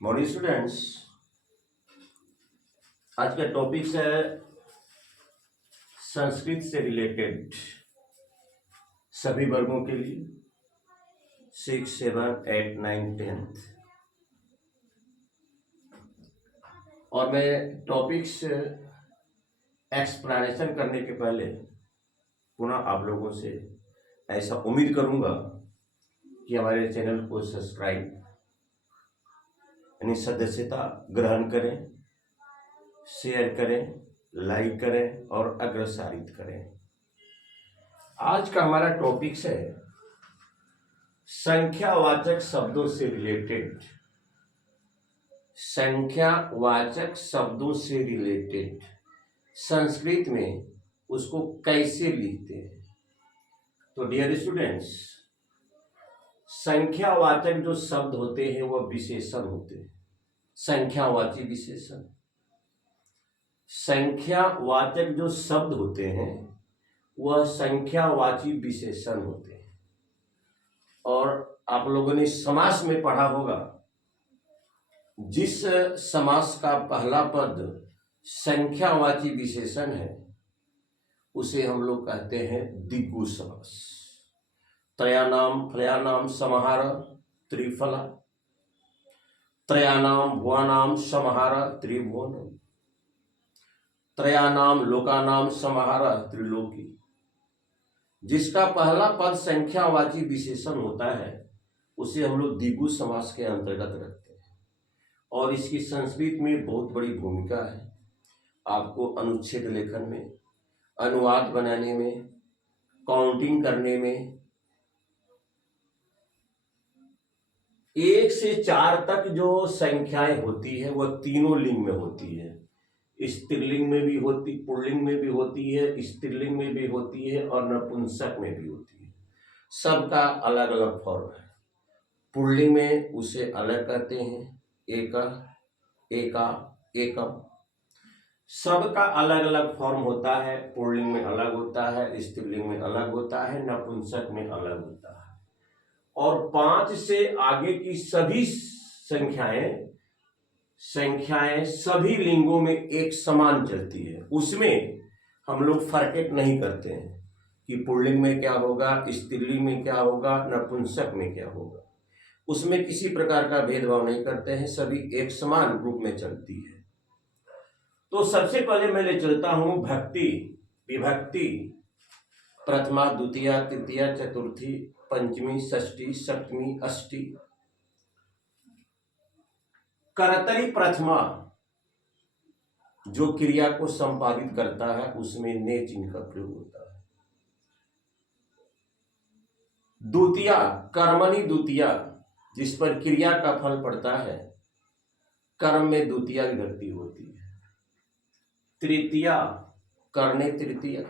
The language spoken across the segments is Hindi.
मॉर्निंग स्टूडेंट्स, आज का टॉपिक है संस्कृत से रिलेटेड सभी वर्गों के लिए 6, 7, 8, 9, 10। और मैं टॉपिक्स एक्सप्लेनेशन करने के पहले पुनः आप लोगों से ऐसा उम्मीद करूंगा कि हमारे चैनल को सब्सक्राइब यानी सदस्यता ग्रहण करें, शेयर करें, लाइक करें और अग्रसारित करें। आज का हमारा टॉपिक है संख्यावाचक शब्दों से रिलेटेड। संख्यावाचक शब्दों से रिलेटेड संस्कृत में उसको कैसे लिखते हैं। तो डियर स्टूडेंट्स, संख्यावाचक जो शब्द होते हैं वह विशेषण होते हैं। संख्यावाची विशेषण, संख्यावाचक जो शब्द होते हैं वह संख्यावाची विशेषण होते हैं। और आप लोगों ने समास में पढ़ा होगा, जिस समास का पहला पद संख्यावाची विशेषण है उसे हम लोग कहते हैं दिग्गु समास। त्रयाणाम फलयानाम समाहार त्रिफला, त्रयाणाम भुवानाम समाहार त्रिभुवन, त्रयाणाम लोकानाम समाहार त्रिलोकी। जिसका पहला पद संख्यावाची विशेषण होता है उसे हम लोग द्विगु समास के अंतर्गत रखते हैं। और इसकी संस्कृत में बहुत बड़ी भूमिका है। आपको अनुच्छेद लेखन में, अनुवाद बनाने में, काउंटिंग करने में, 1 से 4 तक जो संख्याएं होती है वह तीनों लिंग में होती है। स्त्रीलिंग में भी होती, पुल्लिंग में भी होती है, स्त्रीलिंग में भी होती है और नपुंसक में भी होती है। सबका अलग अलग फॉर्म है। पुल्लिंग में उसे अलग कहते हैं एका, एका, एकम। सबका अलग अलग फॉर्म होता है। पुल्लिंग में अलग होता है, स्त्रीलिंग में अलग होता है, नपुंसक में अलग होता है। और 5 से आगे की सभी संख्याएं सभी लिंगों में एक समान चलती है। उसमें हम लोग फर्क नहीं करते हैं कि पुल्लिंग में क्या होगा, स्त्रीलिंग में क्या होगा, नपुंसक में क्या होगा। उसमें किसी प्रकार का भेदभाव नहीं करते हैं, सभी एक समान रूप में चलती है। तो सबसे पहले मैं ले चलता हूं भक्ति, विभक्ति, प्रथमा, द्वितीया, तृतीया, चतुर्थी, पंचमी, षष्ठी, सप्तमी, अष्टी। करतरी प्रथमा जो क्रिया को संपादित करता है उसमें ने चिन्ह का प्रयोग होता है। द्वितीया, कर्मणि द्वितीया, जिस पर क्रिया का फल पड़ता है, कर्म में द्वितीया विभक्ति होती है। तृतीया, करणे तृतीया,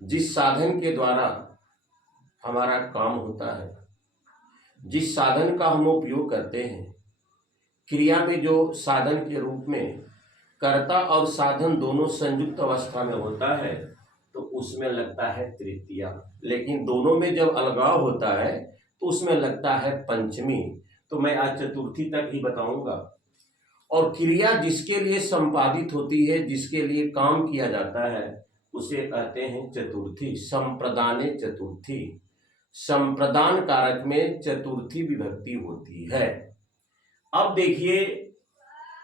जिस साधन के द्वारा हमारा काम होता है, जिस साधन का हम उपयोग करते हैं, क्रिया में जो साधन के रूप में कर्ता और साधन दोनों संयुक्त अवस्था में होता है तो उसमें लगता है तृतीया। लेकिन दोनों में जब अलगाव होता है तो उसमें लगता है पंचमी। तो मैं आज चतुर्थी तक ही बताऊंगा। और क्रिया जिसके लिए संपादित होती है, जिसके लिए काम किया जाता है, उसे कहते हैं चतुर्थी। संप्रदाने चतुर्थी, संप्रदान कारक में चतुर्थी विभक्ति होती है। अब देखिए,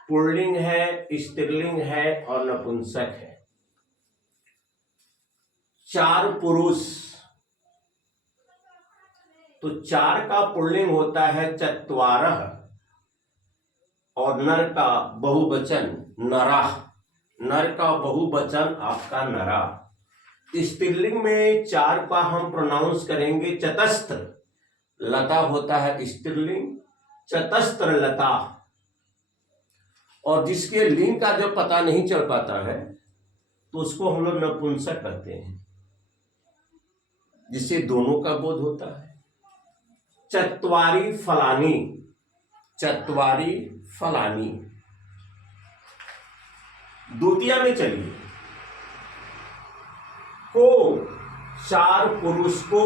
पुल्लिंग है, स्त्रीलिंग है और नपुंसक है। 4 पुरुष, तो 4 का पुल्लिंग होता है चत्वारः और नर का बहुवचन नराः। नर का बहुवचन आपका नरा। स्त्रीलिंग में 4 का हम प्रोनाउंस करेंगे चतस्त्र। लता होता है स्त्रीलिंग, चतस्त्र लता। और जिसके लिंग का जब पता नहीं चल पाता है तो उसको हम लोग नपुंसक कहते हैं, जिससे दोनों का बोध होता है। चत्वारी फलानी, चत्वारी फलानी। द्वितीया में चलिए, को 4 पुरुष को,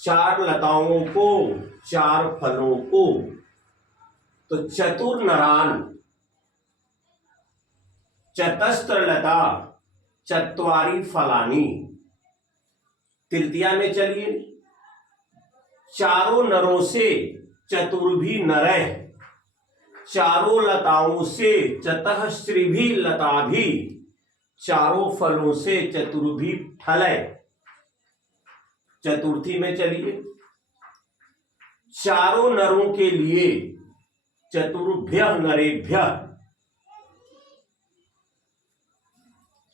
चार लताओं को, चार फलों को। तो चतुर नरान, चतस्त्र लता, चत्वारी फलानी। तृतीया में चलिए, चारों नरों से चतुर्भी नरः, चारों लताओं से चतस्त्रिभी लता भी, चारों फलों से चतुर्भी फलय। चतुर्थी में चलिए, चारों नरों के लिए चतुर्भ्यः नरेभ्यः,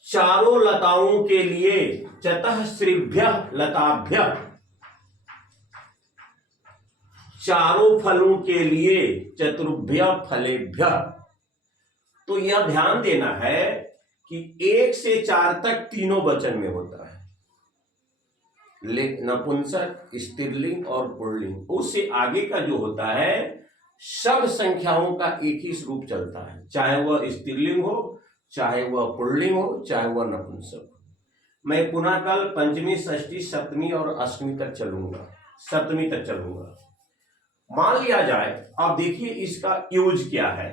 चारों लताओं के लिए चतस्त्रिभ्यः लताभ्यः, चारों फलों के लिए चतुर्भ्यः फलेभ्यः। तो यह ध्यान देना है कि 1 से 4 तक तीनों वचन में होता है, नपुंसक, स्त्रीलिंग और पुल्लिंग। उससे आगे का जो होता है सब संख्याओं का एक ही स्वरूप चलता है, चाहे वह स्त्रीलिंग हो, चाहे वह पुल्लिंग हो, चाहे वह नपुंसक हो। मैं पुनः कल पंचमी, षष्ठी, सप्तमी और अष्टमी तक चलूंगा, सप्तमी तक चलूंगा। मान लिया जाए, अब देखिए इसका यूज क्या है।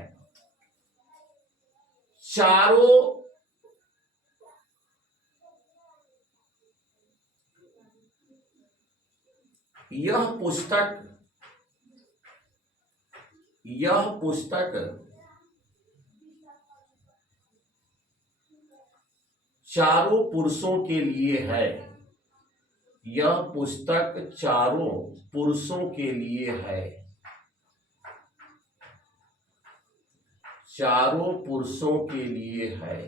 चारों यह पुस्तक चारों पुरुषों के लिए है। यह पुस्तक चारों पुरुषों के लिए है। चारों पुरुषों के लिए है।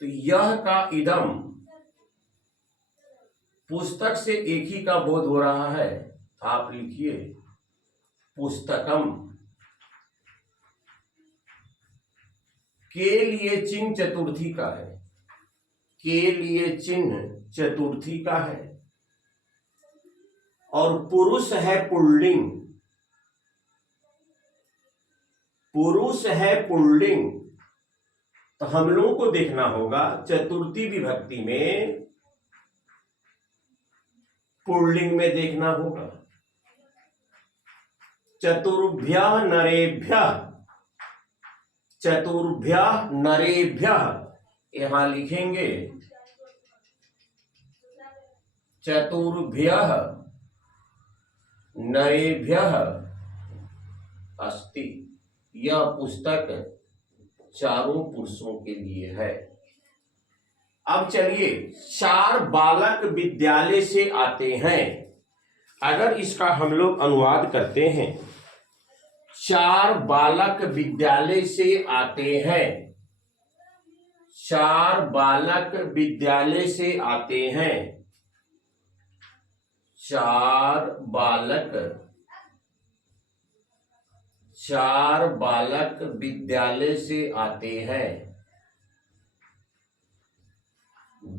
तो यह का इदम पुस्तक से एक ही का बोध हो रहा है। आप लिखिए पुस्तकम। के लिए चिन्ह चतुर्थी का है। के लिए चिन्ह चतुर्थी का है और पुरुष है पुल्लिंग। पुरुष है पुल्लिंग। तो हम लोगों को देखना होगा चतुर्थी विभक्ति में पुल्लिंग में देखना होगा। चतुर्भ्यः नरेभ्यः, चतुर्भ्यः नरेभ्यः, यहां लिखेंगे चतुर्भ्यः नरेभ्यः अस्ति। यह पुस्तक चारों पुरुषों के लिए है। अब चलिए, 4 बालक विद्यालय से आते हैं। अगर इसका हम लोग अनुवाद करते हैं, 4 बालक विद्यालय से आते हैं। 4 बालक विद्यालय से आते हैं। 4 बालक विद्यालय से आते हैं।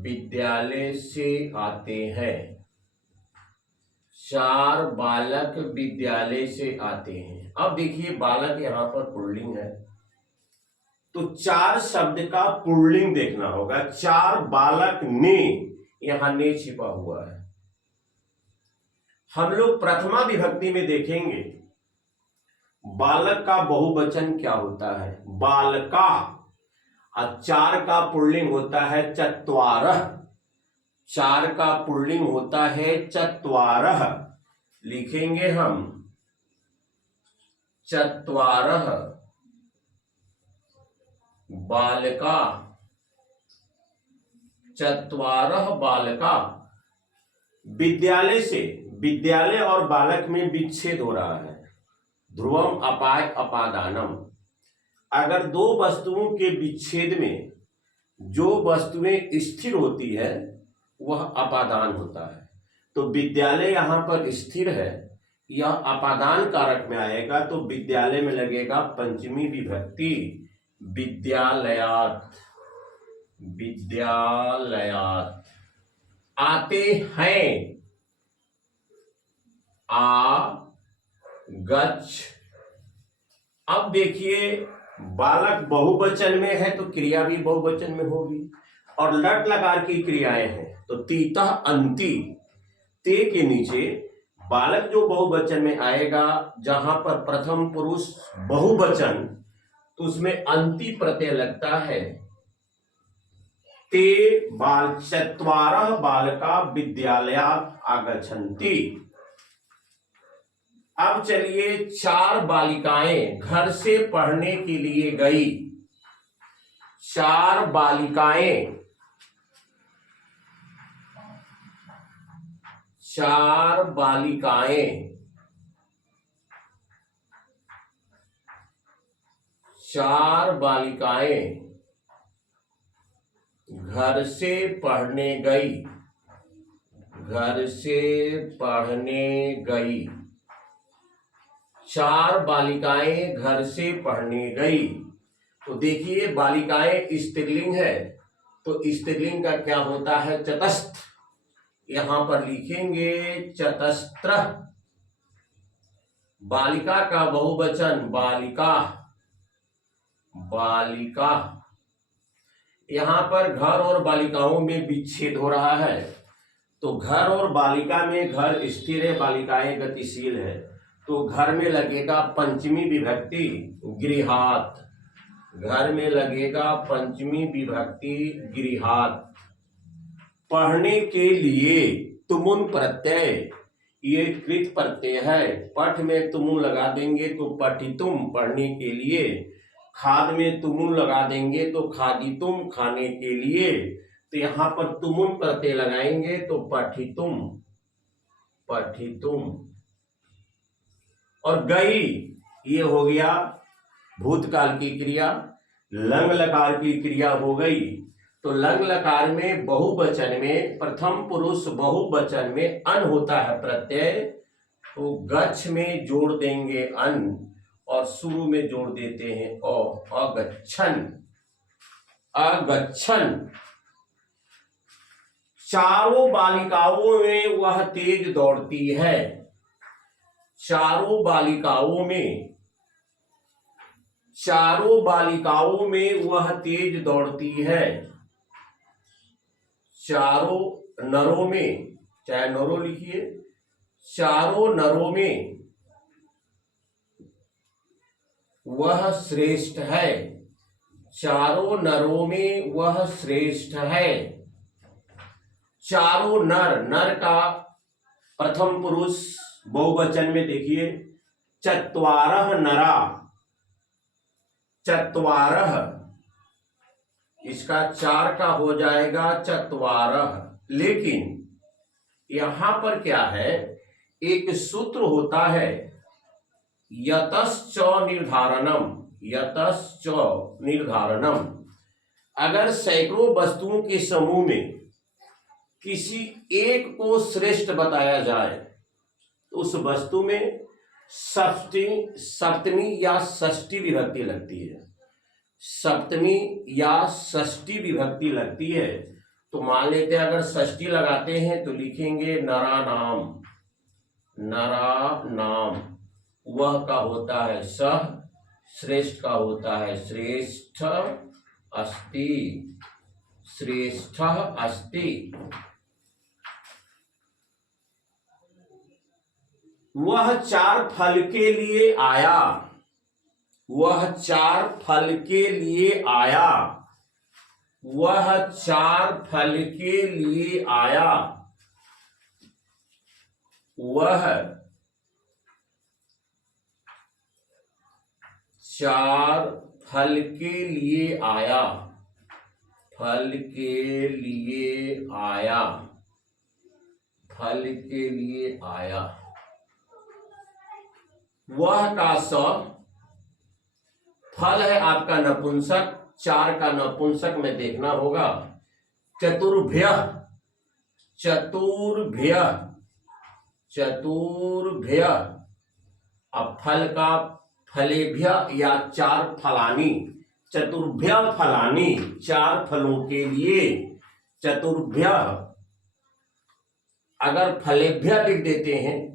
विद्यालय से आते हैं। 4 बालक विद्यालय से आते हैं। अब देखिए बालक यहां पर पुल्लिंग है, तो 4 शब्द का पुल्लिंग देखना होगा। 4 बालक ने, यहां ने छिपा हुआ है। हम लोग प्रथमा विभक्ति में देखेंगे बालक का बहुवचन क्या होता है, बालका। और 4 का पुल्लिंग होता है चत्वारः। 4 का पुल्लिंग होता है चत्वारः। लिखेंगे हम चत्वारः बालका। चत्वारः बालका। विद्यालय से, विद्यालय और बालक में विच्छेद हो रहा है। ध्रुवम अपाय अपादानम। अगर 2 वस्तुओं के विच्छेद में जो वस्तुएं स्थिर होती है वह अपादान होता है। तो विद्यालय यहां पर स्थिर है, यह अपादान कारक में आएगा, तो विद्यालय में लगेगा पंचमी विभक्ति विद्यालयात्। विद्यालयात्। आते हैं, आ गच्छ। अब देखिए बालक बहुवचन में है तो क्रिया भी बहुवचन में होगी। और लट लकार की क्रियाएं हैं। तो तीतः अंति, ते के नीचे बालक जो बहुवचन में आएगा, जहां पर प्रथम पुरुष बहुवचन, तो उसमें अंति प्रत्यय लगता है। ते चत्वारः बालका विद्यालयात् आगच्छन्ति। अब चलिए, 4 बालिकाएं घर से पढ़ने के लिए गई। 4 बालिकाएं, 4 बालिकाएं, 4 बालिकाएं घर से पढ़ने गई, घर से पढ़ने गई। 4 बालिकाएं घर से पढ़ने गई। तो देखिए, बालिकाएं स्त्रीलिंग है, तो स्त्रीलिंग का क्या होता है? चतस्त्र। यहां पर लिखेंगे चतस्त्र। बालिका का बहुवचन बालिका, बालिका। यहां पर घर और बालिकाओं में विच्छेद हो रहा है। तो घर और बालिका में घर स्थिर है, बालिकाएं गतिशील है। तो घर में लगेगा पंचमी विभक्ति गृहात्। घर में लगेगा पंचमी विभक्ति गृहात्। पढ़ने के लिए तुमुन प्रत्यय, ये कृत प्रत्यय है। पठ में तुमुन लगा देंगे तो पठितुम, पढ़ने के लिए। खाद में तुमुन लगा देंगे तो खादितुम, खाने के लिए। तो यहां पर तुमुन प्रत्यय लगाएंगे तो पठितुम, पठितुम। और गई, ये हो गया भूतकाल की क्रिया। लंग लकार की क्रिया हो गई। तो लंग लकार में बहुवचन में, प्रथम पुरुष बहुवचन में अन होता है प्रत्यय, तो गच्छ में जोड़ देंगे अन और शुरू में जोड़ देते हैं अ, अगच्छन, अगच्छन। 4 बालिकाओं में वह तेज दौड़ती है। 4 बालिकाओं में, 4 बालिकाओं में वह तेज दौड़ती है। 4 नरों में, चाहे नरों लिखिए, 4 नरों में वह श्रेष्ठ है। 4 नरों में वह श्रेष्ठ है। 4 नर, नर का प्रथम पुरुष बहुवचन में देखिए चत्वारः नरा, चत्वारः, इसका 4 का हो जाएगा चत्वारः। लेकिन यहां पर क्या है, एक सूत्र होता है यतश्च निर्धारणम, यतश्च निर्धारणम। अगर सैकड़ों वस्तुओं के समूह में किसी एक को श्रेष्ठ बताया जाए तो उस वस्तु में सप्तमी या षष्ठी विभक्ति लगती है। सप्तमी या षष्ठी विभक्ति लगती है। तो मान लेते हैं अगर षष्ठी लगाते हैं तो लिखेंगे नरा नाम, नरा नाम। वह का होता है सह, श्रेष्ठ का होता है श्रेष्ठ अस्ति, श्रेष्ठ अस्ति। वह 4 फल के लिए आया, वह 4 फल के लिए आया, वह 4 फल के लिए आया। वह 4 फल के लिए आया, फल के लिए आया, फल के लिए आया। वह का स, फल है आपका नपुंसक, 4 का नपुंसक में देखना होगा। चतुर्भ्य, चतुर्भ्य, चतुर्भ्य। अब फल का फलेभ्य या 4 फलानी, चतुर्भ्य फलानी, 4 फलों के लिए चतुर्भ्य। अगर फलेभ्य लिख देते हैं,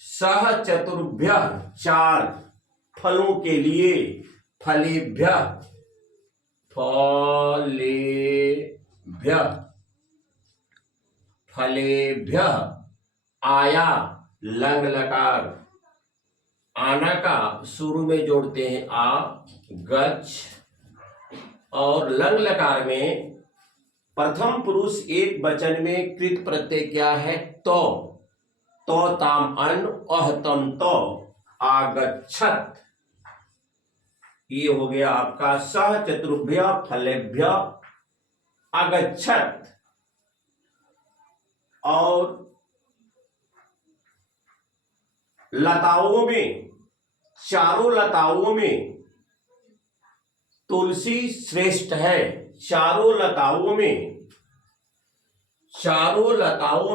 सह चतुर्भ्य, 4 फलों के लिए, फलेभ्य, फलेभ्यः, फलेभ्यः। आया लंग लकार, आना का शुरू में जोड़ते हैं आ, गच्छ, और लंग लकार में प्रथम पुरुष एक वचन में कृत प्रत्यय क्या है? तो ताम अन अहतम तो आगच्छत। ये हो गया आपका सह चतुर्भ्य फलेभ्य आगच्छत। और लताओं में, चारों लताओं में तुलसी श्रेष्ठ है। चारों लताओं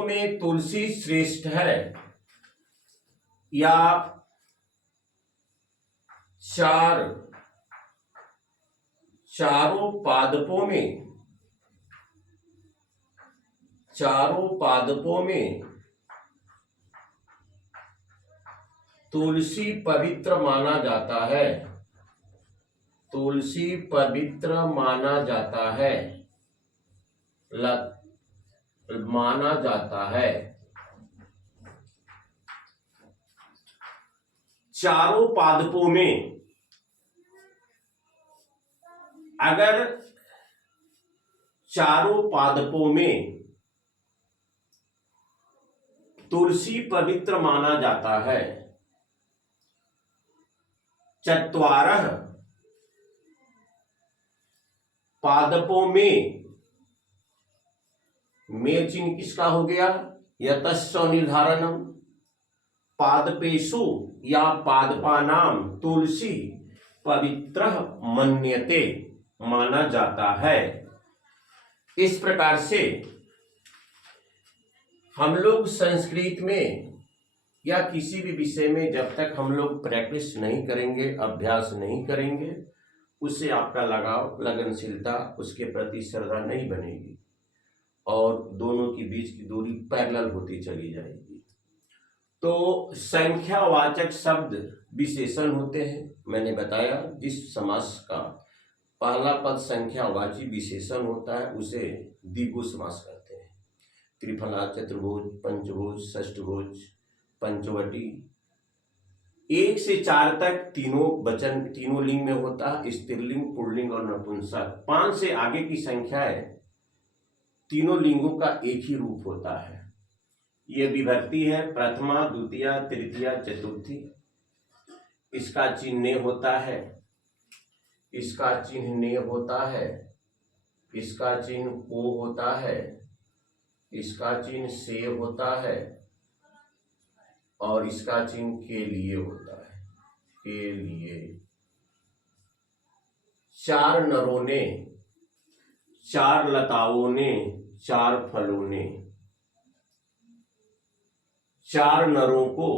में तुलसी श्रेष्ठ है। या चारों पादपों में तुलसी पवित्र माना जाता है। तुलसी पवित्र माना जाता है। चारों पादपों में अगर चारों पादपों में तुलसी पवित्र माना जाता है। चत्वारः पादपों में चिन्ह किसका हो गया? यतस्व निर्धारणम। पादपेषु या पादपानाम तुलसी पवित्र मन्यते, माना जाता है। इस प्रकार से हम लोग संस्कृत में या किसी भी विषय में जब तक हम लोग प्रैक्टिस नहीं करेंगे, अभ्यास नहीं करेंगे, उससे आपका लगाव, लगनशीलता, उसके प्रति श्रद्धा नहीं बनेगी और दोनों के बीच की दूरी पैरेलल होती चली जाएगी। तो संख्यावाचक शब्द विशेषण होते हैं। मैंने बताया जिस समास का पहला पद संख्यावाची विशेषण होता है उसे द्विगु समास कहते हैं। त्रिफला, चतुर्भुज, पंचभुज, षष्ठभुज, पंचवटी। 1 से 4 तक तीनों वचन, तीनों लिंग में होता है, स्त्रीलिंग, पुल्लिंग और नपुंसक। 5 से आगे की संख्या है, तीनों लिंगों का एक ही रूप होता है। ये विभक्ति है प्रथमा, द्वितीया, तृतीया, चतुर्थी। इसका चिन्ह ने होता है, इसका चिन्ह ने होता है, इसका चिन्ह ओ होता है, इसका चिन्ह से होता है और इसका चिन्ह के लिए होता है, के लिए। 4 नरों ने, 4 लताओं ने, 4 फलों ने। 4 नरों को,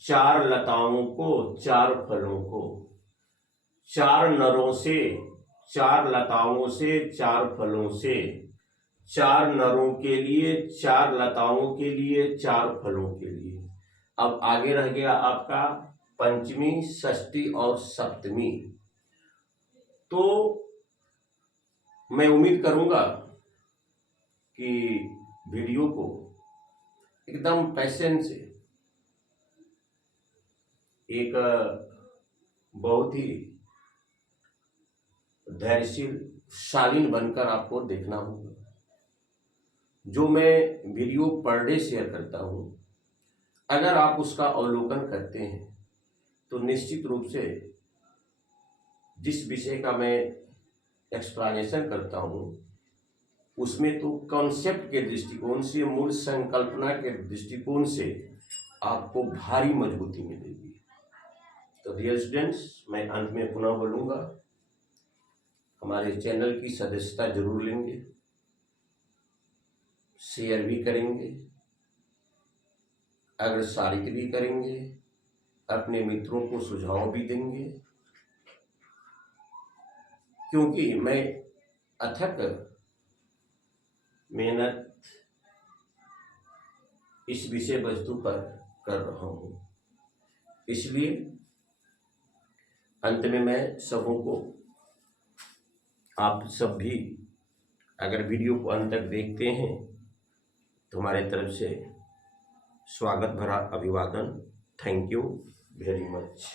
4 लताओं को, 4 फलों को। 4 नरों से, 4 लताओं से, 4 फलों से। 4 नरों के लिए, 4 लताओं के लिए, 4 फलों के लिए। अब आगे रह गया आपका पंचमी, षष्ठी और सप्तमी। तो मैं उम्मीद करूंगा कि वीडियो को एकदम पैशेंस से, एक बहुत ही धैर्यशील, शालीन बनकर आपको देखना होगा। जो मैं वीडियो पर डे शेयर करता हूं, अगर आप उसका अवलोकन करते हैं तो निश्चित रूप से जिस विषय का मैं एक्सप्लेनेशन करता हूं उसमें तो कॉन्सेप्ट के दृष्टिकोण से, मूल संकल्पना के दृष्टिकोण से आपको भारी मजबूती मिलेगी। तो डियर स्टूडेंट्स, मैं अंत में पुनः बोलूंगा, हमारे चैनल की सदस्यता जरूर लेंगे, शेयर भी करेंगे, अग्रसारित भी करेंगे, अपने मित्रों को सुझाव भी देंगे, क्योंकि मैं अथक मेहनत इस विषय वस्तु पर कर रहा हूं। इसलिए अंत में मैं सबों को आप सब भी अगर वीडियो को अंत तक देखते हैं तो हमारे तरफ से स्वागत भरा अभिवादन। Thank you very much.